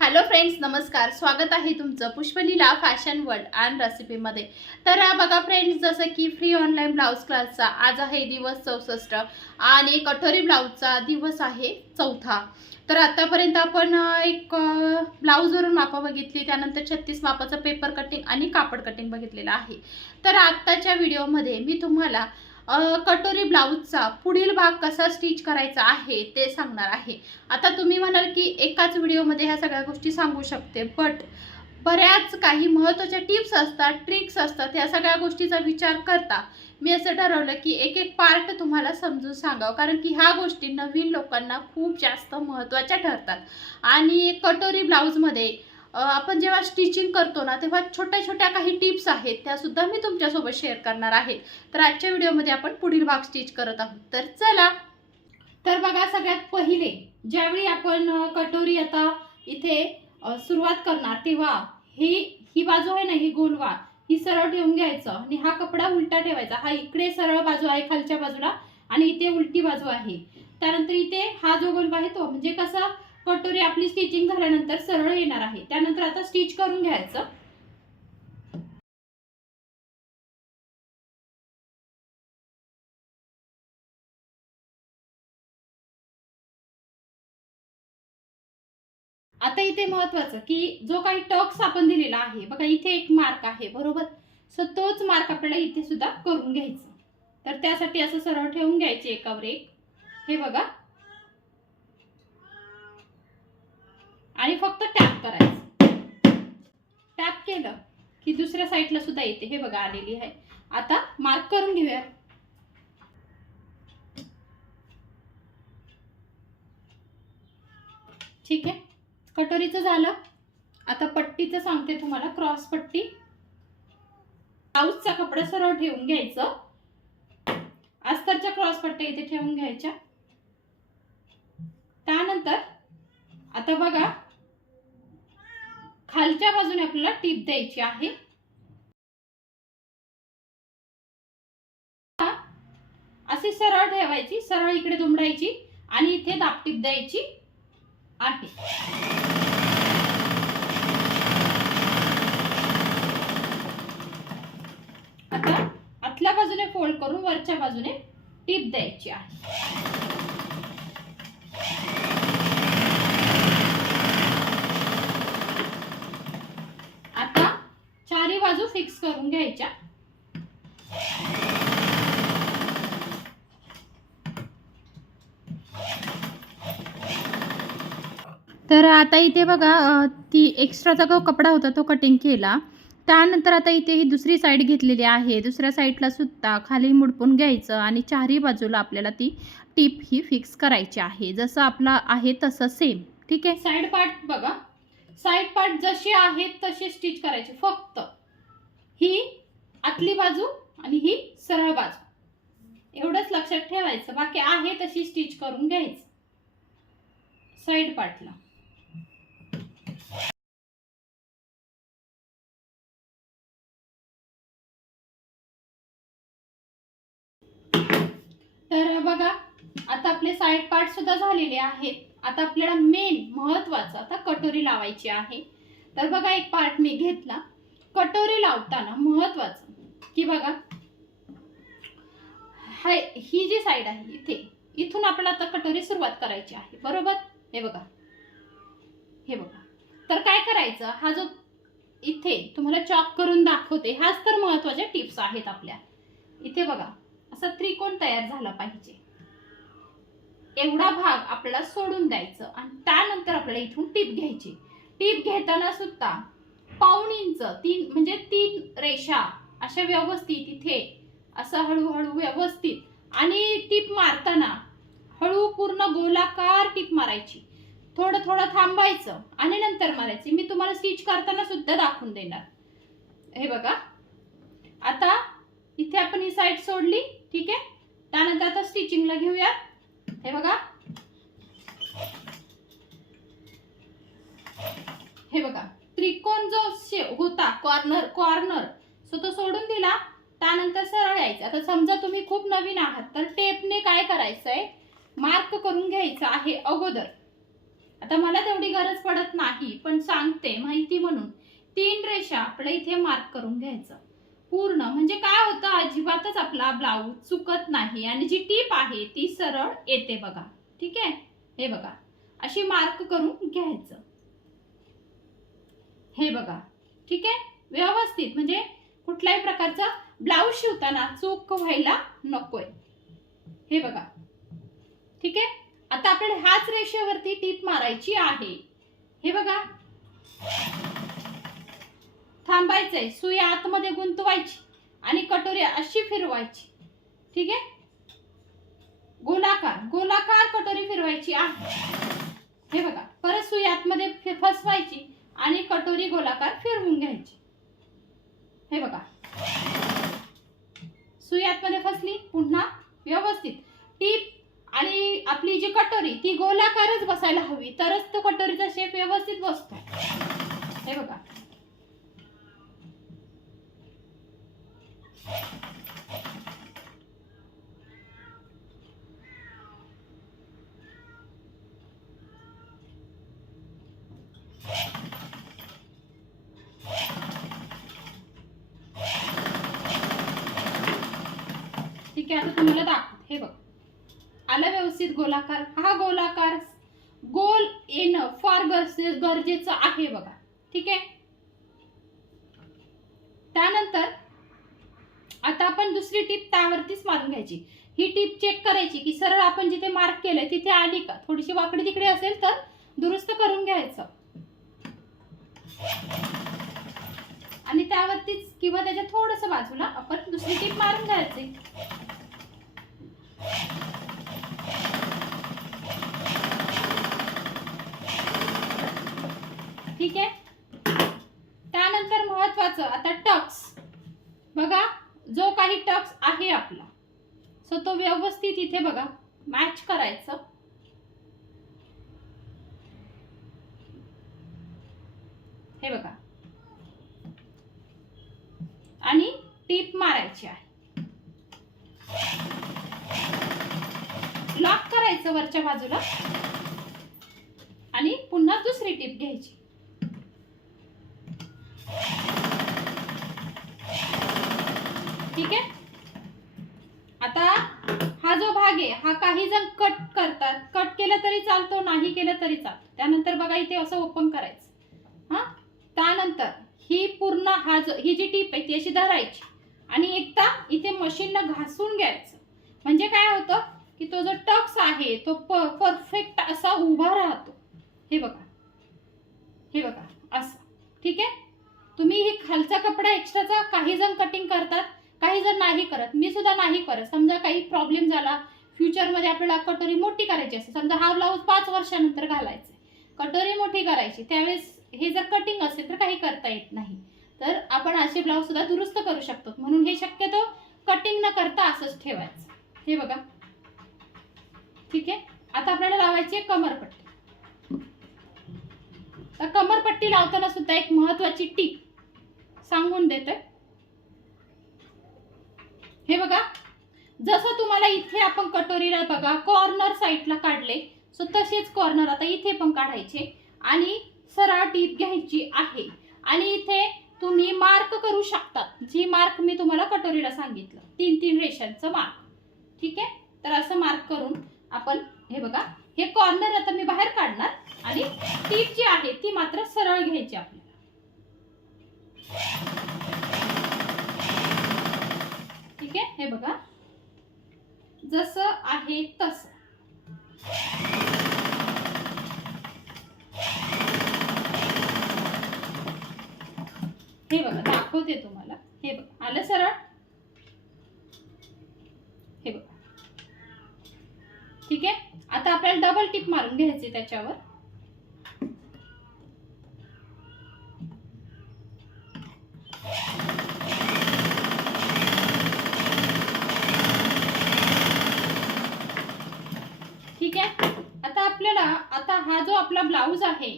Hello friends नमस्कार. स्वागत आहे तुमचं पुष्पलीला फॅशन वर्ल्ड अँड रेसिपीमध्ये तर बघा फ्रेंड्स जसं की फ्री ऑनलाईन ब्लाऊज क्लासचा आज आहे दिवस चौसष्ट आणि कठोरी ब्लाऊजचा दिवस आहे चौथा. तर आत्तापर्यंत आपण एक ब्लाऊजवरून मापं बघितली त्यानंतर छत्तीस मापाचं पेपर कटिंग आणि कापड कटिंग बघितलेलं आहे. तर आत्ताच्या व्हिडिओमध्ये मी तुम्हाला कटोरी ब्लाऊजचा पुढील भाग कसा स्टिच करायचा आहे ते सांगणार आहे. आता तुम्ही म्हणाल की एकाच व्हिडिओमध्ये ह्या सगळ्या गोष्टी सांगू शकते बट बऱ्याच काही महत्त्वाच्या टिप्स असतात ट्रिक्स असतात ह्या सगळ्या गोष्टीचा विचार करता मी असं ठरवलं की एक एक पार्ट तुम्हाला समजून सांगावं कारण की ह्या गोष्टी नवीन लोकांना खूप जास्त महत्त्वाच्या ठरतात. आणि कटोरी ब्लाऊजमध्ये आपण जेव्हा स्टिचिंग करतो ना तेव्हा छोट्या छोट्या काही टिप्स आहेत त्यासुद्धा मी तुमच्यासोबत शेअर करणार आहे. तर आजच्या व्हिडिओमध्ये आपण पुढील भाग स्टिच करत आहोत. तर चला. तर बघा सगळ्यात पहिले ज्यावेळी आपण कटोरी आता इथे सुरुवात करणार तेव्हा ही ही बाजू आहे ना ही गोलवा ही सरळ ठेवून घ्यायचं आणि हा कपडा उलटा ठेवायचा. हा इकडे सरळ बाजू आहे खालच्या बाजूला आणि इथे उलटी बाजू आहे. त्यानंतर इथे हा जो गोलवा आहे तो म्हणजे कसा कटोरी आपली स्टिचिंग झाल्यानंतर सरळ येणार आहे. त्यानंतर आता स्टिच करून घ्यायचं. आता इथे महत्वाचं की जो काही टक्स आपण दिलेला आहे बघा इथे एक मार्क आहे बरोबर? सो तोच मार्क आपल्याला इथे सुद्धा करून घ्यायचा. तर त्यासाठी असं सरळ ठेवून घ्यायचे एकावर एक. हे बघा. आणि फक्त टॅप करायचं. टॅप केलं की दुसऱ्या साईडला सुद्धा येते. हे बघा आलेली आहे. आता मार्क करून घेऊया. ठीक आहे? कटोरीचं झालं. आता पट्टीचं सांगते तुम्हाला. क्रॉस पट्टी. ब्लाऊजचा कपडा सरळ ठेवून घ्यायचं. अस्तरच्या क्रॉस पट्ट्या इथे ठेवून घ्यायच्या. त्यानंतर आता बघा खालच्या बाजूने आपल्याला टीप द्यायची आहे. अशी सरळ ठेवायची सरळ इकडे दुमडायची आणि इथे दापटीप द्यायची आहे. आता आतल्या बाजूने फोल्ड करून वरच्या बाजूने टीप द्यायची आहे आता चारी बाजू फिक्स करून घ्यायच्या. तर आता इथे बघा ती एक्स्ट्राचा जो कपडा होता तो कटिंग केला. त्यानंतर आता इथे ही दुसरी साईड घेतलेली आहे. दुसऱ्या साईडला सुद्धा खाली मुडपून घ्यायचं आणि चारही बाजूला आपल्याला ती टीप ही फिक्स करायची आहे. जसं आपला आहे तसं सेम ठीक आहे? साईड पार्ट बघा. साईड पार्ट जशी आहेत तशी स्टिच करायची. फक्त ही आतली बाजू आणि ही सरळ बाजू. एवढंच लक्षात ठेवायचं. बाकी आहे तशी स्टिच करून घ्यायचं. साईड पार्टला तर बघा आता आपले साईड पार्ट सुद्धा झालेले आहेत. आता आपल्याला मेन महत्वाचं आता कटोरी लावायची आहे. तर बघा एक पार्ट मी घेतला. कटोरी लावताना महत्वाचं. की बघा हाय ही जी साईड आहे इथे इथून आपण आता कटोरी सुरुवात करायची आहे. बरोबर? हे बघा. हे बघा. तर काय करायचं? हा जो इथे तुम्हाला चॉक करून दाखवते ह्याच तर महत्त्वाच्या टिप्स आहेत आपल्या. इथे बघा असा त्रिकोण तयार झाला पाहिजे. एवढा भाग आपल्याला सोडून द्यायचं आणि त्यानंतर आपल्याला इथून टीप घ्यायची. टीप घेताना सुद्धा पाऊण इंच तीन म्हणजे तीन रेषा अशा व्यवस्थित इथे. असं हळूहळू व्यवस्थित. आणि टीप मारताना हळू पूर्ण गोलाकार टीप मारायची. थोडं थोडं थांबायचं आणि नंतर मारायची. मी तुम्हाला स्टिच करताना सुद्धा दाखवून देणार. हे बघा. आता इथे आपण ही साईड सोडली. ठीक आहे? त्यानंतर आता स्टिचिंगला घेऊया हे बघा. हे बघा. त्रिकोण जो शे- होता कॉर्नर कॉर्नर सो तो सोडून दिला. त्यानंतर सरळ यायचं. आता समजा तुम्ही खूप नवीन आहात तर टेपने काय करायचं आहे मार्क करून घ्यायचं आहे अगोदर. आता मला तेवढी गरज पडत नाही पण सांगते माहिती म्हणून. तीन रेषा आपल्या इथे मार्क करून घ्यायचं. पूर्ण. म्हणजे काय होतं? अजिबातच आपला ब्लाऊज चुकत नाही. आणि जी टीप आहे ती सरळ येते बघा. ठीक आहे? हे बघा. अशी मार्क करून घ्यायचं. हे बघा. ठीक आहे? व्यवस्थित. म्हणजे कुठल्याही प्रकारचा ब्लाऊज शिवताना चूक व्हायला नकोय. हे बघा. ठीक आहे? आता आपल्याला ह्याच रेषेवरती टीप मारायची आहे. हे बघा. थांबायचंय. सुई आतमध्ये गुंतवायची आणि कटोरी अशी फिरवायची. ठीक आहे? गोलाकार गोलाकार कटोरी फिरवायची आहे. हे बघा. परत सुई आतमध्ये फसवायची. आणि कटोरी गोलाकार फिरवून घ्यायची. हे बघा. सुई आतमध्ये फसली पुन्हा व्यवस्थित. टीप आणि आपली जी कटोरी ती गोलाकारच बसायला हवी तरच तो कटोरीचा शेप व्यवस्थित बसतो हे बघा ठीक आहे आता तुम्हाला दाखवते हे बघ आला व्यवस्थित गोलाकार. हा गोलाकार. गोल येणं फार गरजे गरजेचं आहे बघा. ठीक आहे? त्यानंतर आता आपण दुसरी टीप त्यावरतीच मारून घ्यायची. ही टीप चेक करायची की सरळ आपण जिथे मार्क केलंय तिथे आली का? थोडीशी वाकडी तिकडे असेल तर दुरुस्त करून घ्यायचं. आणि त्यावरतीच किंवा त्याच्या थोडस बाजूला आपण दुसरी टीप मारून घ्यायची. ठीक आहे? त्यानंतर महत्वाचं आता टक्स. बघा जो काही टक्स आहे आपला सो तो व्यवस्थित इथे बघा मॅच करायचं. हे बघा. आणि टीप मारायची आहे. लॉक करायचं वरच्या बाजूला. आणि पुन्हा दुसरी टीप घ्यायची. ठीक आहे? आता हा जो भाग आहे हा काही जण कट करतात. कट केलं तरी चालतो नाही केलं तरी चालतो. त्यानंतर बघा इथे असं ओपन करायचं. हा? त्यानंतर ही पूर्ण हा जो ही जी टीप आहे ती अशी धरायची. आणि एकदा इथे मशीनला घासून घ्यायचं. म्हणजे काय होतं की तो जो टक्स आहे तो प परफेक्ट असा उभा राहतो. हे बघा. हे बघा. असं. ठीक आहे? तुम्ही ही खालचा कपडा एक्स्ट्राचा काही जण कटिंग करतात. काही जण नाही करत मी सुद्धा नाही करत. समजा काही प्रॉब्लेम झाला फ्युचरमध्ये आपल्याला कटोरी मोठी करायची असते. समजा हा ब्लाऊज पाच वर्षानंतर घालायचा कटोरी मोठी करायची. त्यावेळेस हे जर कटिंग असेल तर काही करता येत नाही. तर आपण असे ब्लाऊज सुद्धा दुरुस्त करू शकतो. म्हणून हे शक्यतो कटिंग न करता असंच ठेवायचं. हे बघा. ठीक आहे? आता आपल्याला लावायची आहे कमरपट्टी. तर कमरपट्टी लावताना सुद्धा एक महत्वाची टीप सांगून देते. हे बघा जसं तुम्हाला इथे आपण कटोरीला बघा कॉर्नर साईडला काढले सो तसेच कॉर्नर आता इथे पण काढायचे आणि सरळ टीप घ्यायची आहे. आणि इथे तुम्ही मार्क करू शकतात. जी मार्क मी तुम्हाला कटोरीला सांगितलं तीन तीन रेषांचं मार्क ठीक आहे? तर असं मार्क करून आपण हे बघा हे कॉर्नर आता मी बाहेर काढणार आणि टीप जी आहे ती मात्र सरळ घ्यायची आपल्याला. ठीक आहे? हे बघा. जसं आहे तसं. हे बघा दाखवते तुम्हाला. हे बघा आलं सरळ? हे बघा. ठीक आहे? आता आपल्याला डबल टिप मारून घ्यायचे त्याच्यावर ठीक आहे आता आपल्याला आता हा जो आपला ब्लाऊज आहे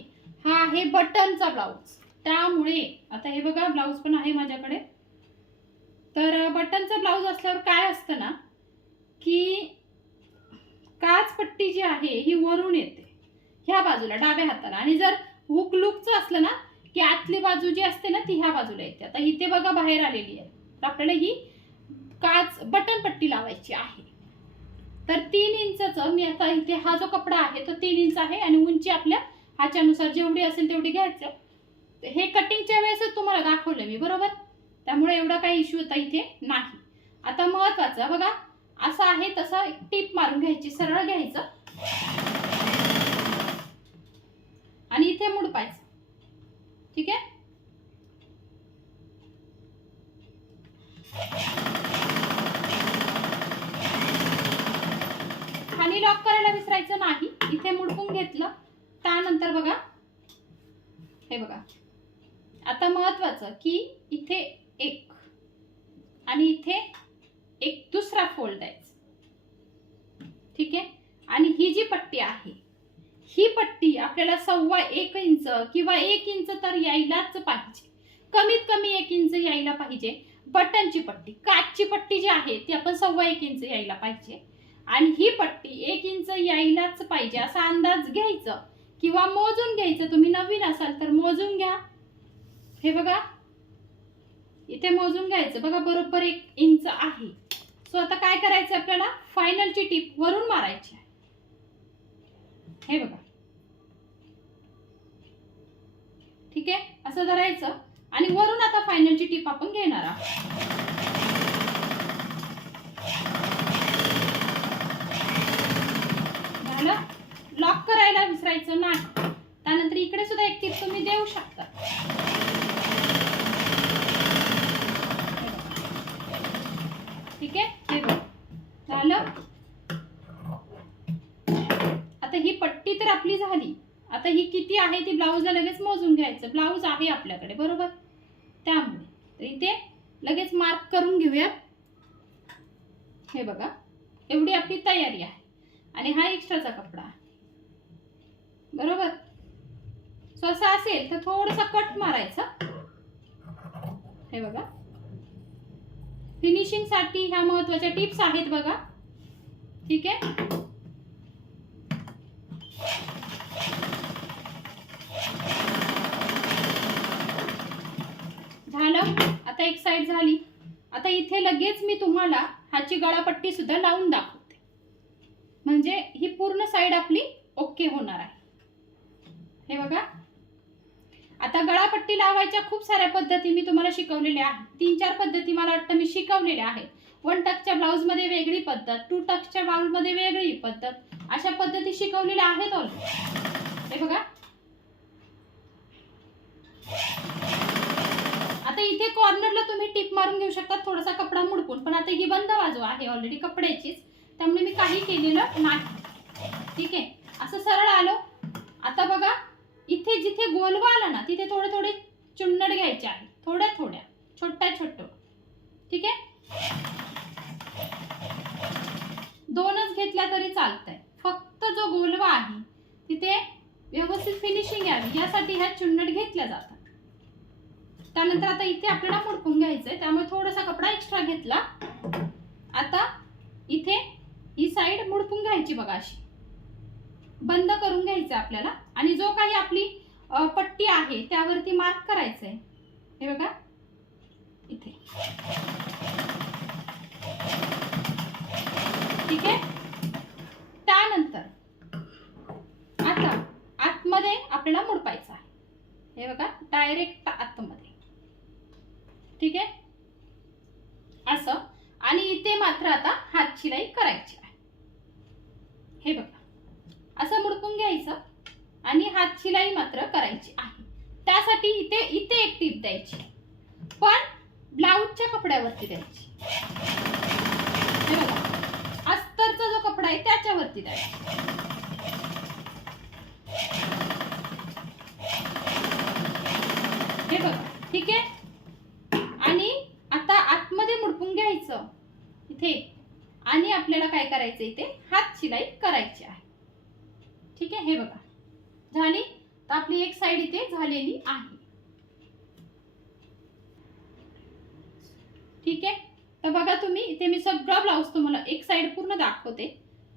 हा आहे बटनचा ब्लाऊज. त्यामुळे आता हे बघा ब्लाऊज पण आहे माझ्याकडे. तर बटनचा ब्लाऊज असल्यावर काय असतं ना की काचपट्टी जी आहे ही वरून येते. ह्या बाजूला डाव्या हाताला. आणि जर हुक लुकचं असलं ना की आतली बाजू जी असते ना ती ह्या बाजूला येते. आता इथे बघा बाहेर आलेली आहे. तर आपल्याला ही काच बटन पट्टी लावायची आहे. तर तीन इंचचं मी आता इथे हा जो कपडा आहे तो तीन इंच आहे आणि उंची आपल्या ह्याच्यानुसार जेवढी असेल तेवढी घ्यायचं. हे कटिंगच्या वेळेसच तुम्हाला दाखवलं मी बरोबर? त्यामुळे एवढा काही इश्यू आता इथे नाही. आता महत्वाचं बघा असं आहे तसं एक टीप मारून घ्यायची सरळ घ्यायचं. आणि इथे मुडपायचं ठीक आहे? पाणी लॉक करायला विसरायचं नाही. इथे मुडकून घेतलं. त्यानंतर बघा. हे बघा. आता महत्वाचं की इथे एक आणि इथे एक दुसरा फोल्ड द्यायचा. ठीक आहे? आणि ही जी पट्टी आहे ही पट्टी आपल्याला सव्वा एक इंच किंवा एक इंच तर यायलाच पाहिजे. कमीत कमी एक इंच यायला पाहिजे. बटनची पट्टी काचची पट्टी जी आहे ती आपण सव्वा एक इंच यायला पाहिजे. आणि ही पट्टी एक इंच यायलाच पाहिजे असा अंदाज घ्यायचं. किंवा मोजून घ्यायचं. तुम्ही नवीन असाल तर मोजून घ्या. हे बघा. इथे मोजून घ्यायचं. बघा बरोबर एक इंच आहे. सो आता काय करायचं आपल्याला? फायनलची टीप वरून मारायची आहे. हे बघा. ठीक आहे? असं धरायचं. आणि वरून आता फायनलची टीप आपण घेणार आहोत. झालं. लॉक करायला विसरायचं नाही. त्यानंतर इकडे सुद्धा एक टीप तुम्ही देऊ शकता. ठीक आहे? हे बघ. झालं. आता ही पट्टी तर आपली झाली. आता ही किती आहे ती ब्लाऊजला लगेच मोजून घ्यायचं. ब्लाऊज आहे आपल्याकडे बरोबर? त्यामुळे. तर इथे लगेच मार्क करून घेऊया हे बघा. एवढी आपली तयारी आहे. आणि हा एक्स्ट्राचा कपडा बरोबर? सो असं असेल तर थोडंसं कट मारायचा. हे बघा. फिनिशिंगसाठी ह्या महत्त्वाच्या टिप्स आहेत बघा. ठीक आहे? झालं? आता एक साईड झाली. आता इथे लगेच मी तुम्हाला ह्याची गळापट्टी सुद्धा लावून दाखव म्हणजे ही पूर्ण साईड आपली ओके होणार आहे. हे बघा. आता गळापट्टी लावायच्या खूप साऱ्या पद्धती मी तुम्हाला शिकवलेल्या आहेत. तीन चार पद्धती मला वाटतं मी शिकवलेल्या आहेत. वन टकच्या ब्लाऊजमध्ये वेगळी पद्धत टू टकच्या ब्लाऊजमध्ये वेगळी पद्धत. अशा पद्धती शिकवलेल्या आहेत ऑलरेडी हे बघा. आता इथे कॉर्नरला तुम्ही टिप मारून घेऊ शकता थोडासा कपडा मुडकून. पण आता ही बंद बाजू आहे ऑलरेडी कपड्याचीच. त्यामुळे मी काही केलेलं नाही. ठीक आहे? असं सरळ आलो. आता बघा इथे जिथे गोलवा आला ना तिथे थोडे थोडे चुन्नड घ्यायचे आहे थोड्या थोड्या. छोट्या छोट ठीक आहे? दोनच घेतल्या तरी चालतंय. फक्त जो गोलवा आहे तिथे व्यवस्थित फिनिशिंग यावी. यासाठी ह्या चुन्नट घेतल्या जातात. त्यानंतर आता इथे आपल्याला मुडपून घ्यायचंय. त्यामुळे थोडासा कपडा एक्स्ट्रा घेतला. आता इथे ही साईड मुडपून घ्यायची बघा अशी. बंद करून घ्यायचं आपल्याला. आणि जो काही आपली पट्टी आहे त्यावरती मार्क करायचंय. हे बघा. इथे. ठीक आहे? त्यानंतर आता आतमध्ये आपल्याला मुडपायचं आहे. हे बघा डायरेक्ट आतमध्ये. ठीक आहे? असं. आणि इथे मात्र आता हात शिलाई करायची आहे. हे बघा. असं मुडपून घ्यायचं आणि हात शिलाई मात्र करायची आहे. त्यासाठी इथे इथे एक टीप द्यायची. पण ब्लाऊजच्या कपड्यावरती द्यायची. हे बघा. अस्तरचा जो कपडा आहे त्याच्यावरती द्यायचा. हे बघा. ठीक आहे? आणि आता आतमध्ये मुडपून घ्यायचं. इथे आणि आपल्याला काय करायचं इथे? हात शिलाई करायची आहे. ठीक आहे? हे बघा. झाली? तर आपली एक साईड इथे झालेली आहे. ठीक आहे? तर बघा तुम्ही इथे मी सगळा ब्लाऊज तुम्हाला एक साईड पूर्ण दाखवते.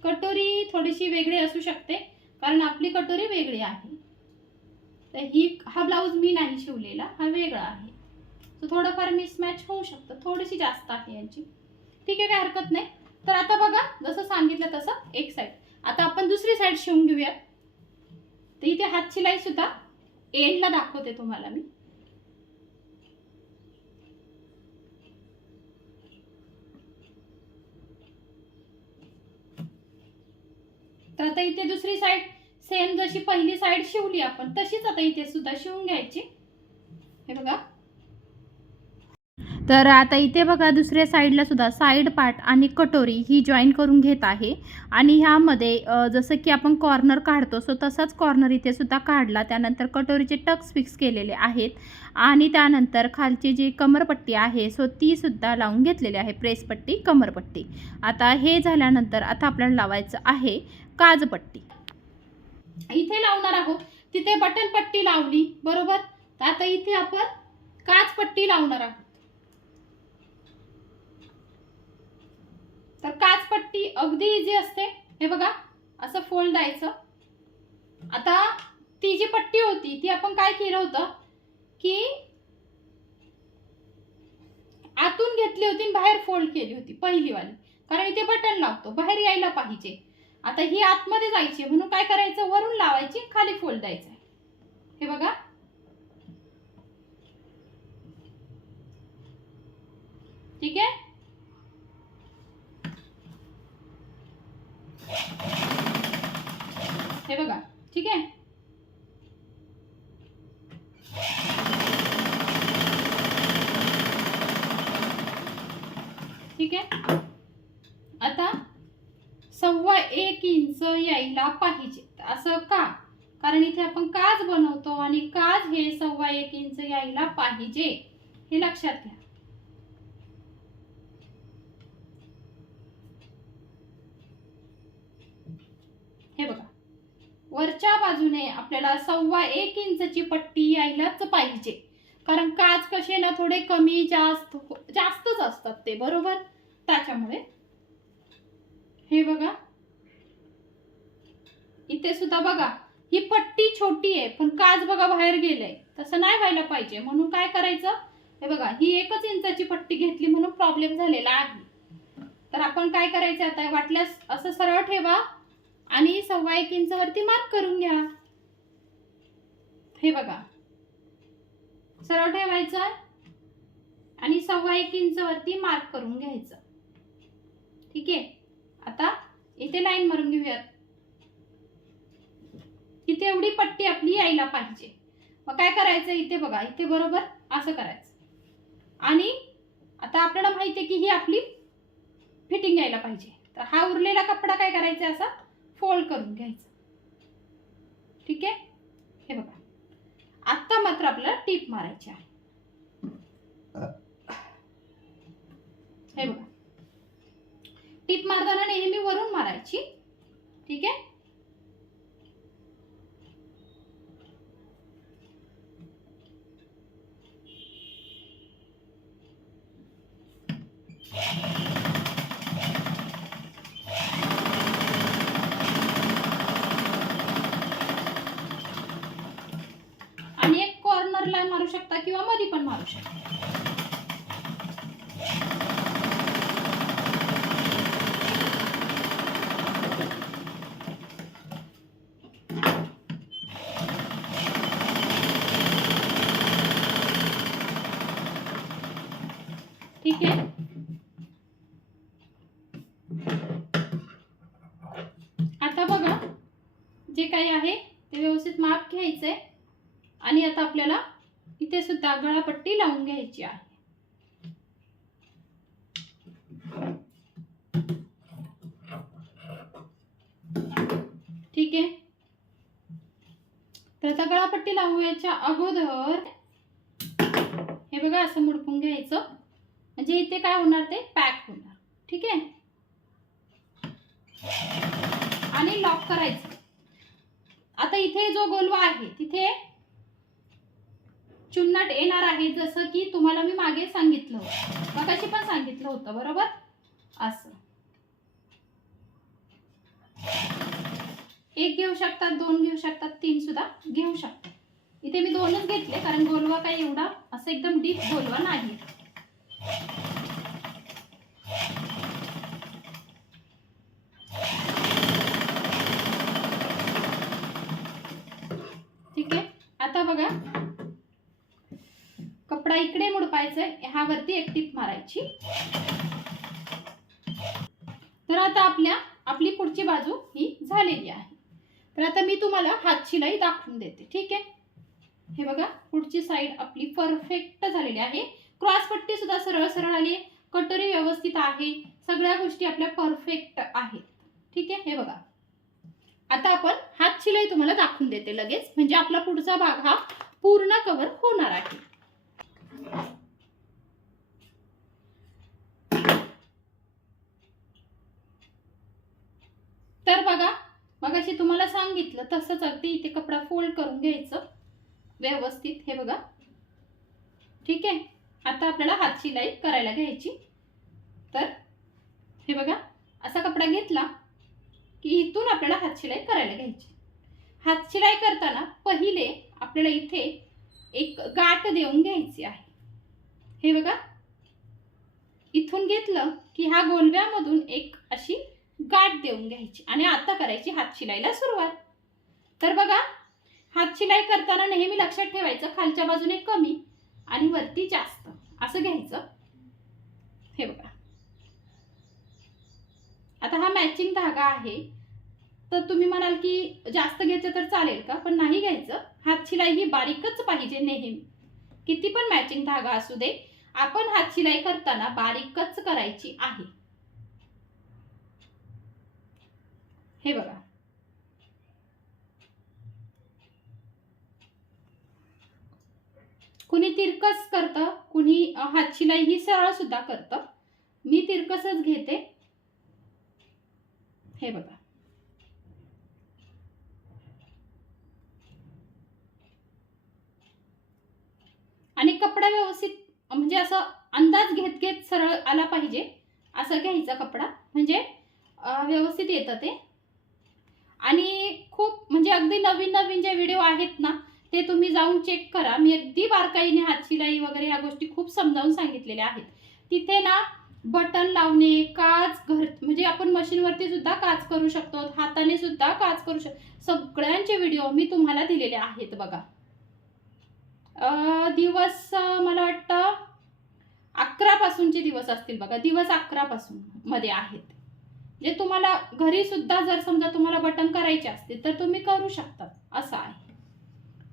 कटोरी थोडीशी वेगळी असू शकते कारण आपली कटोरी वेगळी आहे. तर ही हा ब्लाऊज मी नाही शिवलेला हा वेगळा आहे. तो थोडंफार मिसमॅच होऊ शकतं. थोडीशी जास्त आहे यांची. ठीक आहे? काय हरकत नाही. तर आता बघा जसं सांगितलं तसं एक साईड आता आपण दुसरी साईड शिवून घेऊया. तर इथे हात शिलाई सुद्धा एंडला दाखवते तुम्हाला मी. तर आता इथे दुसरी साईड सेम जशी पहिली साईड शिवली आपण तशीच आता इथे सुद्धा शिवून घ्यायची. हे बघा. तर आता इथे बघा दुसऱ्या साईडला सुद्धा साईड पार्ट आणि कटोरी ही जॉईन करून घेत आहे. आणि ह्यामध्ये जसं की आपण कॉर्नर काढतो सो तसाच कॉर्नर इथे सुद्धा काढला. त्यानंतर कटोरीचे टक्स फिक्स केलेले आहेत. आणि त्यानंतर खालची जी कमरपट्टी आहे सो ती सुद्धा लावून घेतलेली आहे प्रेसपट्टी कमरपट्टी. आता हे झाल्यानंतर आता आपल्याला लावायचं आहे काजपट्टी इथे लावणार आहोत. तिथे बटन पट्टी लावली बरोबर? आता इथे आपण काचपट्टी लावणार आहोत. तर काचपट्टी अगदी इझी असते. हे बघा असं फोल्ड द्यायचं. आता ती जी पट्टी होती ती आपण काय केलं होतं? की आतून घेतली होती आणि बाहेर फोल्ड केली होती पहिलीवाली. कारण इथे बटन लावतो बाहेर यायला पाहिजे. आता ही आतमध्ये जायची म्हणून काय करायचं? वरून लावायची खाली फोल्ड द्यायचं हे बघा. ठीक आहे? हे बघा ठीक आहे? ठीक आहे? आता सव्वा एक इंच यायला पाहिजे. असं का? कारण इथे आपण काच बनवतो आणि काच हे सव्वा एक इंच यायला पाहिजे. हे लक्षात घ्या हे बघा वरच्या बाजूने आपल्याला सव्वा एक इंचची पट्टी यायलाच पाहिजे. कारण काच कसे ना थोडे कमी जास्त जास्तच असतात ते बरोबर? त्याच्यामुळे. हे बघा. इथे सुद्धा बघा. ही पट्टी छोटी आहे पण काच बघा बाहेर गेलंय. तसं नाही व्हायला पाहिजे. म्हणून काय करायचं? हे बघा ही एकच इंचाची पट्टी घेतली म्हणून प्रॉब्लेम झालेला आहे. तर आपण काय करायचं आता? वाटल्यास असं सरळ ठेवा. आणि सव्वा एक इंच वरती मार्क करून घ्या. हे बघा. सरळ ठेवायचं आणि सव्वा एक इंच वरती मार्क करून घ्यायचं. ठीक आहे? आता इथे लाईन मारून घेऊयात. इथे एवढी पट्टी आपली यायला पाहिजे. मग काय करायचं? इथे बघा. इथे बरोबर असं करायचं. आणि आता आपल्याला माहिती आहे की ही आपली फिटिंग यायला पाहिजे. तर हा उरलेला कपडा काय करायचा असा? फोल्ड करून घ्यायचं. ठीक आहे? हे बघा. आत्ता मात्र आपल्याला टीप मारायची आहे. हे बघा. टीप मारताना नेहमी वरून मारायची. ठीक आहे आणि एक कॉर्नरला मारू शकता किंवा मध्ये पण मारू शकता ठीक आहे आता बघा काय आहे ते व्यवस्थित माप घ्यायचंय आणि आता आपल्याला इथे सुद्धा गळापट्टी लावून घ्यायची आहे. ठीक आहे. तर आता गळापट्टी लावूयाच्या अगोदर हे बघा असं मुडपून घ्यायचं. म्हणजे इथे काय होणार ते पॅक होणार. ठीक आहे? आणि लॉक करायचं. आता इथे जो गोलवा आहे तिथे चुन्नट येणार आहे जसं की तुम्हाला मी मागे सांगितलं होतं. मगाशी पण सांगितलं होतं बरोबर? असं. एक घेऊ शकतात दोन घेऊ शकतात तीन सुद्धा घेऊ शकतात. इथे मी दोनच घेतले कारण गोलवा काय एवढा असं एकदम डीप गोलवा नाही ठीक आहे आता बघा कपडा इकडे मुडपायचा ह्यावरती एक टीप मारायची. तर आता आपल्या आपली पुढची बाजू ही झालेली आहे. तर आता मी तुम्हाला हात शिलाई दाखवून देते ठीक आहे? हे बघा पुढची साईड आपली परफेक्ट झालेली आहे. क्रॉस पट्टी सुद्धा सरळ सरळ आली आहे. कटोरी व्यवस्थित आहे. सगळ्या गोष्टी आपल्या परफेक्ट आहेत. ठीक आहे? हे बघा. आता आपण हात शिलाई तुम्हाला दाखवून देते लगेच. म्हणजे आपला पुढचा भाग हा पूर्ण कव्हर होणार आहे. तर बघा मगाशी तुम्हाला सांगितलं तसंच अगदी इथे कपडा फोल्ड करून घ्यायचं व्यवस्थित हे बघा. ठीक आहे? आता आपल्याला हात शिलाई करायला घ्यायची. तर हे बघा असा कपडा घेतला की इथून आपल्याला हात शिलाई करायला घ्यायची. हात शिलाई करताना पहिले आपल्याला इथे एक गाठ देऊन घ्यायची आहे. हे बघा. इथून घेतलं की ह्या गोलव्यामधून एक अशी गाठ देऊन घ्यायची आणि आता करायची हात शिलाईला सुरुवात. तर बघा हात शिलाई करताना नेहमी लक्षात ठेवायचं खालच्या बाजूने कमी आणि वरती जास्त. असं घ्यायचं. हे बघा. आता हा मॅचिंग धागा आहे. तर तुम्ही म्हणाल की जास्त घ्यायचं तर चालेल का? पण नाही घ्यायचं. हात शिलाई ही बारीकच पाहिजे नेहमी. किती पण मॅचिंग धागा असू दे आपण हात शिलाई करताना बारीकच करायची आहे. हे बघा. कुणी तिरकस करतं कुणी हातशिलाई ही सरळ सुद्धा करतं. मी तिरकसच घेते. हे बघा. आणि कपडा व्यवस्थित म्हणजे असं अंदाज घेत घेत सरळ आला पाहिजे. असं घ्यायचा कपडा. म्हणजे व्यवस्थित येतं ते. आणि खूप म्हणजे अगदी नवीन नवीन जे व्हिडिओ आहेत ना ते तुम्ही जाऊन चेक करा. मी अगदी बारकाईने हातशिलाई वगैरे ह्या गोष्टी खूप समजावून सांगितलेल्या आहेत. तिथे ना बटन लावणे काच घर म्हणजे आपण मशीनवरती सुद्धा काच करू शकतो. हाताने सुद्धा काच करू शकतो सगळ्यांचे व्हिडिओ मी तुम्हाला दिलेले आहेत बघा. दिवस मला वाटतं अकरा पासूनचे दिवस असतील बघा. दिवस अकरा पासून मध्ये आहेत. जे तुम्हाला घरी सुद्धा जर समजा तुम्हाला बटन करायचे असतील तर तुम्ही करू शकता. असं आहे.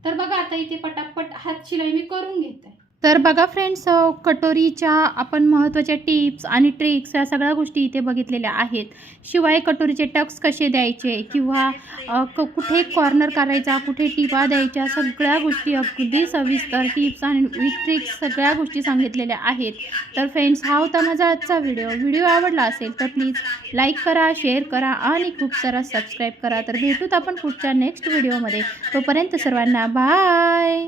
तर बघा आता इथे पटापट हात शिलाई मी करून घेत. आहे तर बघा फ्रेंड्स कटोरीच्या आपण महत्त्वाच्या टिप्स आणि ट्रिक्स या सगळ्या गोष्टी इथे बघितलेल्या आहेत. शिवाय कटोरीचे टक्स कसे द्यायचे किंवा क कुठे कॉर्नर करायचा कुठे टिपा द्यायच्या सगळ्या गोष्टी अगदी सविस्तर टिप्स आणि विथ ट्रिक्स सगळ्या गोष्टी सांगितलेल्या आहेत. तर फ्रेंड्स हा होता माझा आजचा व्हिडिओ व्हिडिओ आवडला असेल तर प्लीज लाईक करा शेअर करा आणि खूप सारा सबस्क्राईब करा. तर भेटूत आपण पुढच्या नेक्स्ट व्हिडिओमध्ये तोपर्यंत सर्वांना बाय